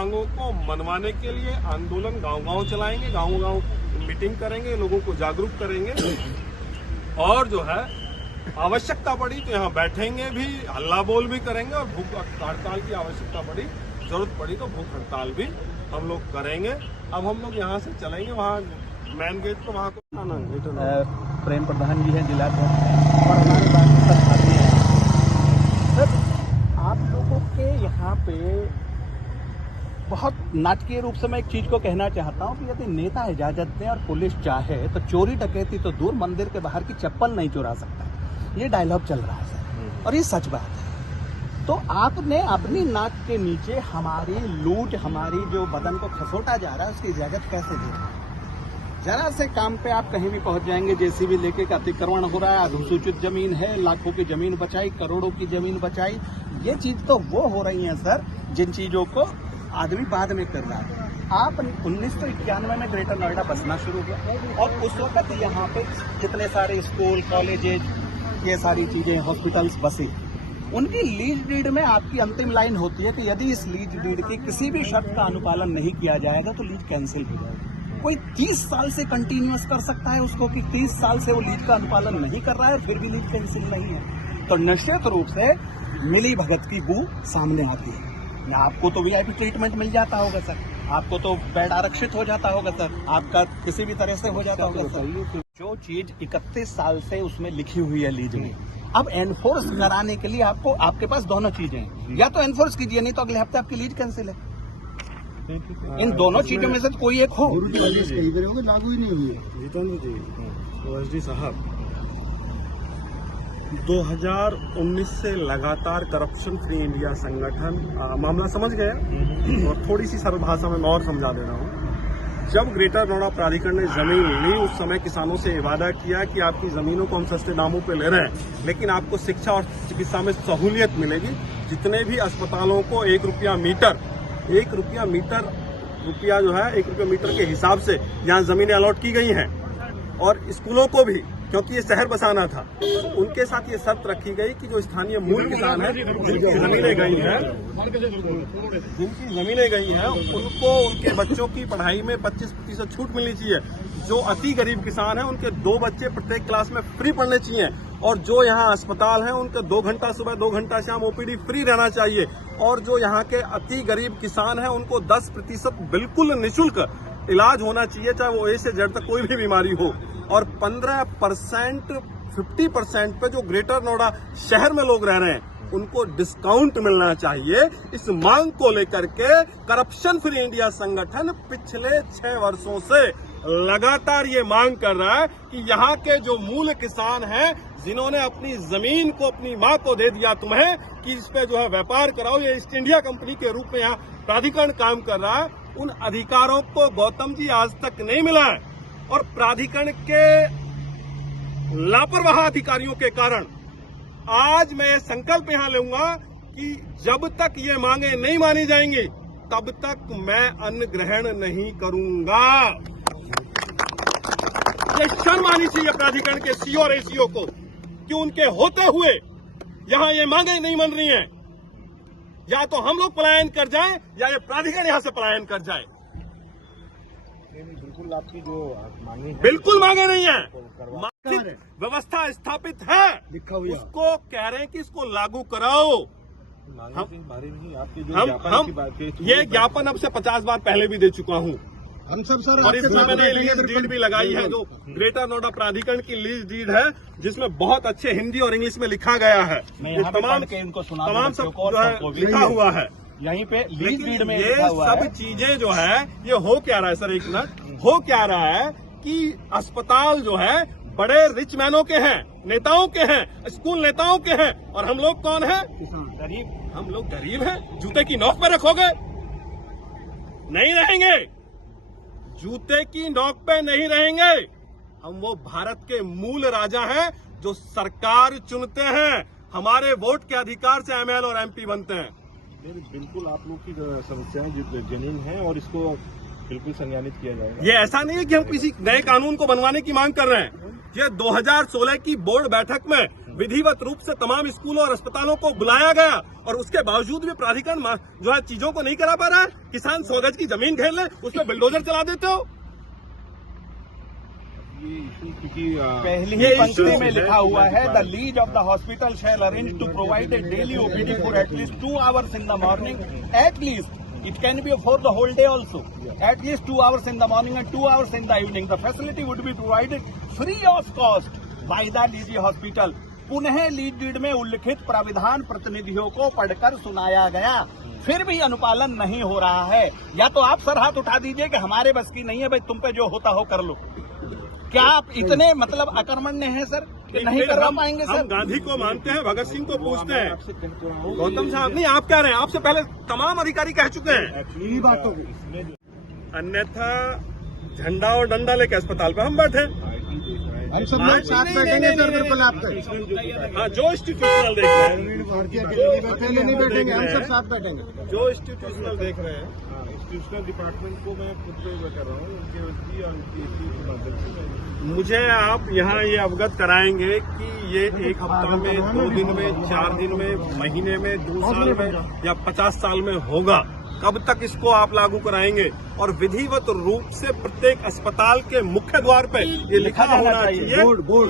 मांगों को मनवाने के लिए आंदोलन गांव-गांव चलाएंगे, गांव-गांव मीटिंग करेंगे, लोगों को जागरूक करेंगे और जो है आवश्यकता पड़ी तो यहाँ बैठेंगे भी, हल्ला बोल भी करेंगे और भूख हड़ताल की आवश्यकता पड़ी, जरूरत पड़ी तो भूख हड़ताल भी हम लोग करेंगे। अब हम लोग यहाँ से चलेंगे, वहाँ मेन गेट तो वहाँ को आना प्रेम प्रधान जी हैं जिला और हमारे बात साथी हैं। सर, आप लोगों के यहाँ पे बहुत नाटकीय रूप से मैं एक चीज को कहना चाहता हूँ कि यदि नेता इजाजत दें और पुलिस चाहे तो चोरी डकैती तो दूर, मंदिर के बाहर की चप्पल नहीं चुरा सकता। ये डायलॉग चल रहा है सर, और ये सच बात है। तो आपने अपनी नाक के नीचे हमारी लूट, हमारी जो बदन को खसोटा जा रहा है, उसकी इजाजत कैसे दे रहे हैं? जरा से काम पे आप कहीं भी पहुंच जाएंगे, जेसीबी लेके का अतिक्रमण हो रहा है, अनुसूचित जमीन है, लाखों की जमीन बचाई, करोड़ों की जमीन बचाई। ये चीज तो वो हो रही है सर जिन चीजों को आदमी बाद में कर रहा है। आप 1991 में ग्रेटर नोएडा बसना शुरू हुआ और उस वक्त यहाँ पे कितने सारे स्कूल, कॉलेजेज, ये सारी चीजें, हॉस्पिटल्स बसे। उनकी लीज डीड में आपकी अंतिम लाइन होती है कि यदि इस लीज डीड की किसी भी शर्त का अनुपालन नहीं किया जाएगा तो लीज कैंसिल हो जाएगी। कोई 30 साल से कंटिन्यूअस कर सकता है उसको कि 30 साल से वो लीज का अनुपालन नहीं कर रहा है, फिर भी लीज कैंसिल नहीं है, तो निश्चित रूप से मिली भगत की बू सामने आती है। आपको तो वीआईपी ट्रीटमेंट मिल जाता होगा सर, आपको तो बेड आरक्षित हो जाता होगा सर, आपका किसी भी तरह से हो जाता होगा सर। जो चीज 31 साल से उसमें लिखी हुई है लीज में, अब एनफोर्स कराने के लिए आपको, आपके पास दोनों चीजें हैं, या तो एनफोर्स कीजिए, नहीं तो अगले हफ्ते आपकी लीज कैंसिल है। इन दोनों चीजों में से कोई एक हो। लागू ही नहीं हुई। जितेंद्र जी, ओएसडी साहब, 2019 से लगातार करप्शन फ्री इंडिया संगठन मामला समझ गया और थोड़ी सी सरल भाषा में मैं और समझा दे रहा हूँ। जब ग्रेटर नोएडा प्राधिकरण ने जमीन ली, उस समय किसानों से वादा किया कि आपकी जमीनों को हम सस्ते दामों पे ले रहे हैं, लेकिन आपको शिक्षा और चिकित्सा में सहूलियत मिलेगी। जितने भी अस्पतालों को 1 रुपया मीटर जो है 1 रुपया मीटर के हिसाब से यहाँ जमीनें अलॉट की गई हैं, और स्कूलों को भी, क्योंकि ये शहर बसाना था, उनके साथ ये शर्त रखी गई कि जो स्थानीय मूल किसान है, जिनकी जमीनें गई हैं, उनको उनके बच्चों की पढ़ाई में 25% छूट मिलनी चाहिए। जो अति गरीब किसान हैं, उनके 2 बच्चे प्रत्येक क्लास में फ्री पढ़ने चाहिए, और जो यहाँ अस्पताल हैं, उनके 2 घंटा सुबह 2 घंटा शाम ओपीडी फ्री रहना चाहिए, और जो यहाँ के अति गरीब किसान हैं, उनको 10% बिल्कुल निःशुल्क इलाज होना चाहिए, चाहे वो ए से जेड तक कोई भी बीमारी हो, और 15% 50% पे जो ग्रेटर नोएडा शहर में लोग रह रहे हैं उनको डिस्काउंट मिलना चाहिए। इस मांग को लेकर के करप्शन फ्री इंडिया संगठन पिछले 6 वर्षों से लगातार ये मांग कर रहा है कि यहाँ के जो मूल किसान हैं, जिन्होंने अपनी जमीन को अपनी मां को दे दिया तुम्हें कि इस पे जो है व्यापार कराओ, ये ईस्ट इंडिया कंपनी के रूप में यहाँ प्राधिकरण काम कर रहा है, उन अधिकारों को गौतम जी आज तक नहीं मिला है। और प्राधिकरण के लापरवाह अधिकारियों के कारण आज मैं संकल्प यहां लूंगा कि जब तक ये मांगे नहीं मानी जाएंगी, तब तक मैं अन्न ग्रहण नहीं करूंगा। ये शर्म आनी चाहिए प्राधिकरण के सीओ और एसीओ को कि उनके होते हुए यहां ये मांगे नहीं मन रही हैं। या तो हम लोग पलायन कर जाएं, या ये प्राधिकरण यहां से पलायन कर जाए। बिल्कुल आपकी जो मांगे, बिल्कुल मांगे नहीं है, व्यवस्था स्थापित है, लिखा हुआ, उसको कह रहे हैं कि इसको लागू कराओ। ये ज्ञापन अब से 50 बार पहले भी दे चुका हूँ, हम सब सर, और इसमें मैंने लीज डीड भी लगाई है, जो ग्रेटर नोएडा प्राधिकरण की लीज डीड है, जिसमें बहुत अच्छे हिंदी और इंग्लिश में लिखा गया है, तमाम सब जो है लिखा हुआ है यहीं पे लीज डीड में। ये सब चीजें जो है, ये हो क्या रहा है सर, एक मिनट, हो क्या रहा है कि अस्पताल जो है बड़े रिच मैनों के हैं, नेताओं के हैं, स्कूल नेताओं के हैं, और हम लोग कौन हैं? गरीब। हम लोग गरीब हैं। जूते की नोक पे रखोगे? नहीं रहेंगे, जूते की नोक पे नहीं रहेंगे। हम वो भारत के मूल राजा हैं जो सरकार चुनते हैं, हमारे वोट के अधिकार से एमएल और एमपी बनते हैं। बिल्कुल आप लोग की समस्याएं जमीन है और इसको बिल्कुल संज्ञानित किया जाएगा। ये ऐसा नहीं है कि हम किसी नए कानून को बनवाने की मांग कर रहे हैं। ये 2016 की बोर्ड बैठक में विधिवत रूप से तमाम स्कूलों और अस्पतालों को बुलाया गया और उसके बावजूद भी प्राधिकरण जो है चीजों को नहीं करा पा रहा है। किसान 100 गज की जमीन घेर ले, उसमें बुलडोजर चला देते हो। ये इशू क्योंकि पहली ही पंक्ति में लिखा हुआ है, the lease of the hospital shall arrange to provide a daily OPD for at least 2 hours in the morning, at least. It can be for the whole day also. At least 2 hours in the morning and 2 hours in the evening. The facility would be provided free of cost by the lessee hospital. पुनः lease deed में उल्लिखित प्राविधान प्रतिनिधियों को पढ़कर सुनाया गया, फिर भी अनुपालन नहीं हो रहा है। या तो आप सर हाथ उठा दीजिए कि हमारे बस की नहीं है भाई, तुम पे जो होता हो कर लो। क्या आप इतने मतलब अकर्मण्य हैं सर कि नहीं करवा पाएंगे सर? हम गांधी को मानते हैं, भगत सिंह को पूछते हैं। गौतम साहब नहीं, आप कह रहे हैं, आपसे पहले तमाम अधिकारी कह चुके हैं। अन्यथा झंडा और डंडा लेके अस्पताल पे हम बैठे। हम सब लोग साथ बैठेंगे सर, बिल्कुल आपके। हाँ, जो इंस्टीट्यूशनल देख रहे हैं, अकेले नहीं बैठेंगे, हम सब साथ बैठेंगे। जो इंस्टीट्यूशनल देख रहे हैं, इंस्टीट्यूशनल डिपार्टमेंट को मैं खुद पे कर रहा हूँ, उनके उसकी और उनकी इसी के माध्यम से मुझे आप यहाँ ये अवगत कराएंगे कि ये 1 हफ्ता में, 2 दिन में, 4 दिन में, महीने में, 2 साल में या 50 साल में होगा? कब तक इसको आप लागू कराएंगे? और विधिवत रूप से प्रत्येक अस्पताल के मुख्य द्वार पे ये लिखा होना चाहिए,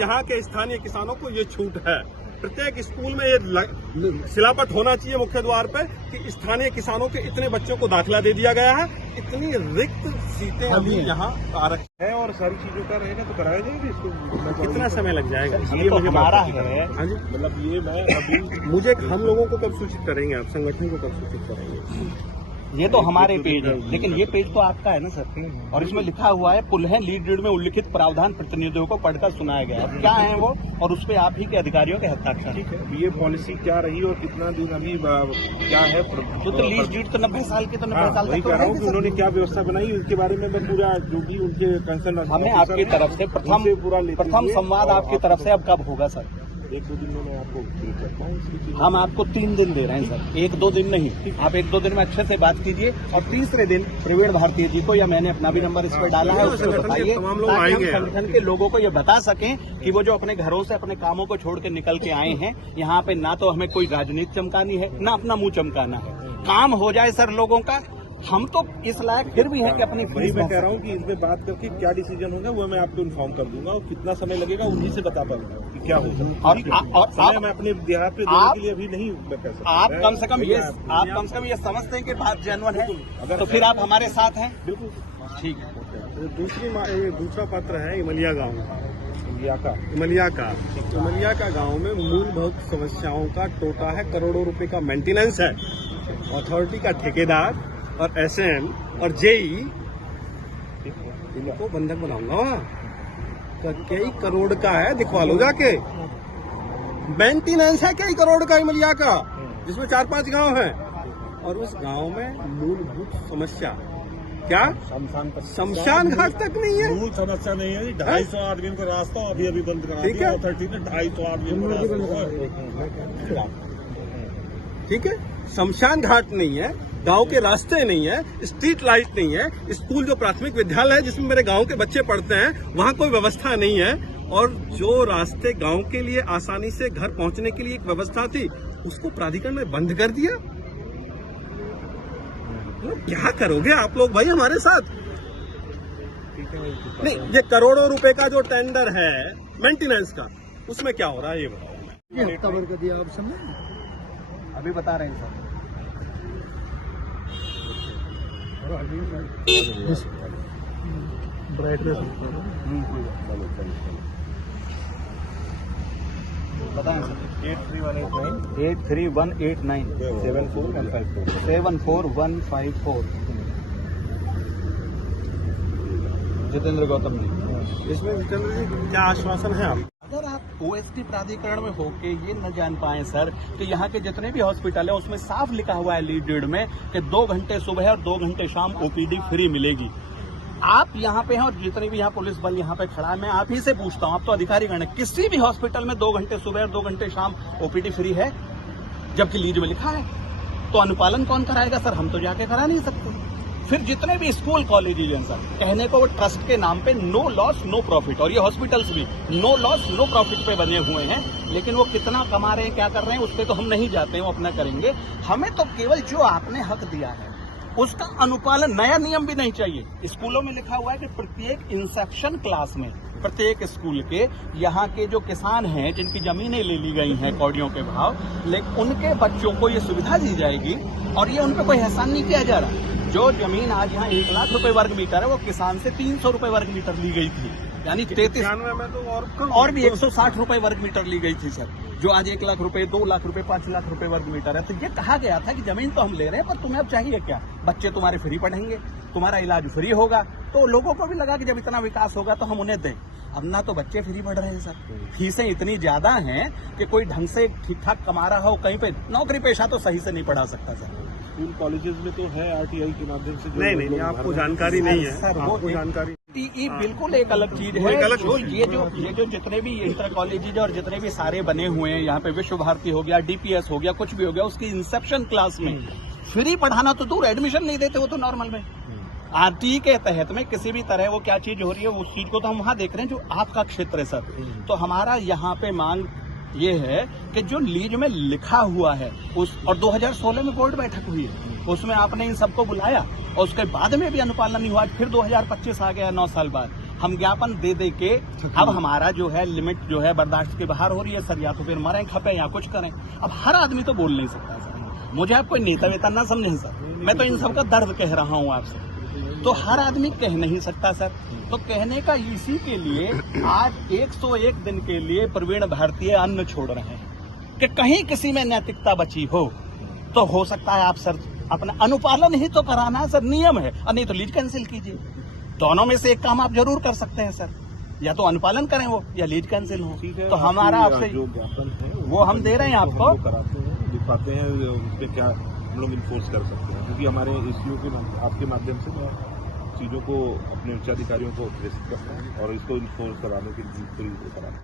यहाँ के स्थानीय किसानों को ये छूट है। प्रत्येक स्कूल में ये सिलापट होना चाहिए मुख्य द्वार पे कि स्थानीय किसानों के इतने बच्चों को दाखिला दे दिया गया है, इतनी रिक्त सीटें अभी यहाँ आरक्षित है और सारी चीजों का रहेगा तो कराया जाएगा इसको। कितना समय लग जाएगा? ये तो हमारा है। हाँ जी, मतलब ये मैं अभी मुझे हम लोगों को कब सूचित करेंगे, आप संगठन को कब सूचित करेंगे? ये तो हमारे पेज है, लेकिन ये पेज तो आपका है ना सर। और इसमें लिखा हुआ है, पुनः लीड डीड में उल्लिखित प्रावधान प्रतिनिधियों को पढ़कर सुनाया गया है। क्या है वो, और उस पर आप ही के अधिकारियों के हस्ताक्षर। ठीक है, ये पॉलिसी क्या रही और कितना दिन अभी क्या है? तो लीज डीड तो 90 साल की, तो 90 साल वही तक कह रहा हूँ तो कि उन्होंने क्या व्यवस्था बनाई, उसके बारे में मैं पूरा जो भी उनके कंसर्न हमें आपकी तरफ से प्रथम संवाद आपकी तरफ से अब कब होगा सर? 1-2 दिन में मैं आपको brief करता हूँ। हम आपको 3 दिन दे रहे हैं सर, 1-2 दिन नहीं। आप 1-2 दिन में अच्छे से बात कीजिए और तीसरे दिन प्रवीण भारतीय जी को, या मैंने अपना भी नंबर इस पर डाला है, उसको बताइए ताकि हम संगठन के लोगों को ये बता सकें कि वो जो अपने घरों से अपने कामों को छोड़ के निकल के आए हैं यहाँ पे, ना तो हमें कोई राजनीति चमकानी है, ना अपना मुंह चमकाना है। काम हो जाए सर लोगों का। हम तो इस लायक फिर भी हैं कि अपनी वही मैं कह रहा हूँ कि इसमें बात करके क्या डिसीजन होगा वो मैं आपको इन्फॉर्म कर दूंगा, और कितना समय लगेगा उन्हीं से बता पाऊंगा कि क्या होगा। और समय मैं अपने देहात पे देने के लिए अभी नहीं मैं कह सकता। आप कम से कम ये समझते हैं कि बात जेन्युइन है, तो फिर आप हमारे साथ हैं। बिल्कुल ठीक है। दूसरा पत्र है इमलिया गाँव का। इमलिया का गांव में मूलभूत समस्याओं का टोटा है, करोड़ों रुपए का मेंटेनेंस है। अथॉरिटी का ठेकेदार और एसएम और जेई इनको बंधक बनाऊंगा। कई करोड़ का है, दिखवा लो जाके। मेंटेनेंस है कई करोड़ का इमलिया का, जिसमें 4-5 गांव हैं, और उस गांव में मूलभूत समस्या क्या? शमशान घाट तक नहीं है। मूल समस्या नहीं है। 250 आदमी का रास्ता अभी बंद करा दिया अथॉरिटी ने। 250 आदमी ठीक है, शमशान घाट नहीं है, गांव के रास्ते नहीं है, स्ट्रीट लाइट नहीं है, स्कूल जो प्राथमिक विद्यालय है जिसमें मेरे गांव के बच्चे पढ़ते हैं वहां कोई व्यवस्था नहीं है, और जो रास्ते गांव के लिए आसानी से घर पहुंचने के लिए एक व्यवस्था थी उसको प्राधिकरण ने बंद कर दिया। तो क्या करोगे आप लोग भाई हमारे साथ? नहीं, ये करोड़ों रुपए का जो टेंडर है मेंटेनेंस का, उसमें क्या हो रहा है ये बताओ। कवर कर दिया आप समझ, अभी बता रहे हैं सर। ब्राइटनेस बताएं सर। 83189 74154 74154। जितेंद्र गौतम जी, इसमें जितेंद्र जी क्या आश्वासन है आप? अगर आप ओएसटी प्राधिकरण में होके ये न जान पाए सर कि यहाँ के जितने भी हॉस्पिटल है उसमें साफ लिखा हुआ है लीड डीड में कि 2 घंटे सुबह और 2 घंटे शाम ओपीडी फ्री मिलेगी। आप यहाँ पे हैं और जितने भी यहाँ पुलिस बल यहाँ पे खड़ा है, मैं आप ही से पूछता हूँ, आप तो अधिकारीगण है, किसी भी हॉस्पिटल में 2 घंटे सुबह और 2 घंटे शाम ओपीडी फ्री है? जबकि लीड में लिखा है, तो अनुपालन कौन कराएगा सर? हम तो जाके करा नहीं सकते। फिर जितने भी स्कूल कॉलेजेज हैं सर, कहने को वो ट्रस्ट के नाम पे नो लॉस नो प्रॉफिट, और ये हॉस्पिटल्स भी नो लॉस नो प्रॉफिट पे बने हुए हैं। लेकिन वो कितना कमा रहे हैं, क्या कर रहे हैं, उस पर तो हम नहीं जाते हैं, वो अपना करेंगे। हमें तो केवल जो आपने हक दिया है उसका अनुपालन, नया नियम भी नहीं चाहिए। स्कूलों में लिखा हुआ है कि प्रत्येक इंसेक्शन क्लास में प्रत्येक स्कूल के यहाँ के जो किसान हैं जिनकी जमीनें ले ली गई हैं कौड़ियों के भाव, लेकिन उनके बच्चों को ये सुविधा दी जाएगी और ये उन पर कोई एहसान नहीं किया जा रहा। जो जमीन आज यहाँ 1 लाख रुपए वर्ग मीटर है वो किसान से 300 रुपए वर्ग मीटर ली गई थी, यानी 93 में तो और कम, और भी 160 रुपए वर्ग मीटर ली गई थी सर, जो आज 1 लाख रुपए 2 लाख रुपए 5 लाख रुपए वर्ग मीटर है। तो ये कहा गया था कि जमीन तो हम ले रहे हैं पर तुम्हें अब चाहिए क्या, बच्चे तुम्हारे फ्री पढ़ेंगे, तुम्हारा इलाज फ्री होगा। तो लोगों को भी लगा कि जब इतना विकास होगा तो हम उन्हें दें। अब ना तो बच्चे फ्री पढ़ रहे हैं सर, फीसें इतनी ज्यादा हैं कि कोई ढंग से ठीक ठाक कमा रहा हो, कहीं पे नौकरी पेशा तो सही से नहीं पढ़ा सकता सर। स्कूल कॉलेजेस में तो है आरटीआई के माध्यम से जो नहीं, लोग आपको भर- जानकारी नहीं है, सर, वो आपको जानकारी टीई बिल्कुल एक अलग चीज वो है। एक अलग जो चीज ये जो जितने भी इंटर कॉलेजेज और जितने भी सारे बने हुए हैं यहाँ पे, विश्व भारती हो गया, डीपीएस हो गया, कुछ भी हो गया, उसकी इंसेप्शन क्लास में फ्री पढ़ाना तो दूर, एडमिशन नहीं देते वो तो नॉर्मल में। आरटीई के तहत में किसी भी तरह वो क्या चीज हो रही है उस चीज को तो हम वहाँ देख रहे हैं जो आपका क्षेत्र है सर। तो हमारा यहाँ पे मांग ये है कि जो लीज में लिखा हुआ है उस, और 2016 में बोर्ड बैठक हुई है उसमें आपने इन सबको बुलाया और उसके बाद में भी अनुपालन नहीं हुआ। फिर 2025 आ गया, 9 साल बाद हम ज्ञापन दे दे के अब हमारा जो है लिमिट जो है बर्दाश्त के बाहर हो रही है सर। या तो फिर मरें खपे या कुछ करें। अब हर आदमी तो बोल नहीं सकता सर, मुझे आप कोई नेता वेता ना समझें सर, मैं तो इन सबका दर्द कह रहा हूँ आपसे। तो हर आदमी कह नहीं सकता सर, तो कहने का इसी के लिए आज 101 दिन के लिए प्रवीण भारतीय अन्न छोड़ रहे हैं कि कहीं किसी में नैतिकता बची हो तो हो सकता है आप सर अपना अनुपालन ही तो कराना है सर, नियम है, और नहीं तो लीज कैंसिल कीजिए। दोनों में से एक काम आप जरूर कर सकते हैं सर, या तो अनुपालन करें वो या लीज कैंसिल हो। तो हमारा आपसे जो ज्ञापन है वो हम दे रहे हैं आपको, कराते हैं, दिखाते हैं उस पर क्या हम लोग इन्फोर्स कर सकते हैं, क्योंकि हमारे एसईओ के आपके माध्यम से मैं चीज़ों को अपने उच्चाधिकारियों को प्रेषित करता हूँ और इसको इन्फोर्स कराने की पूरी कराता हूँ।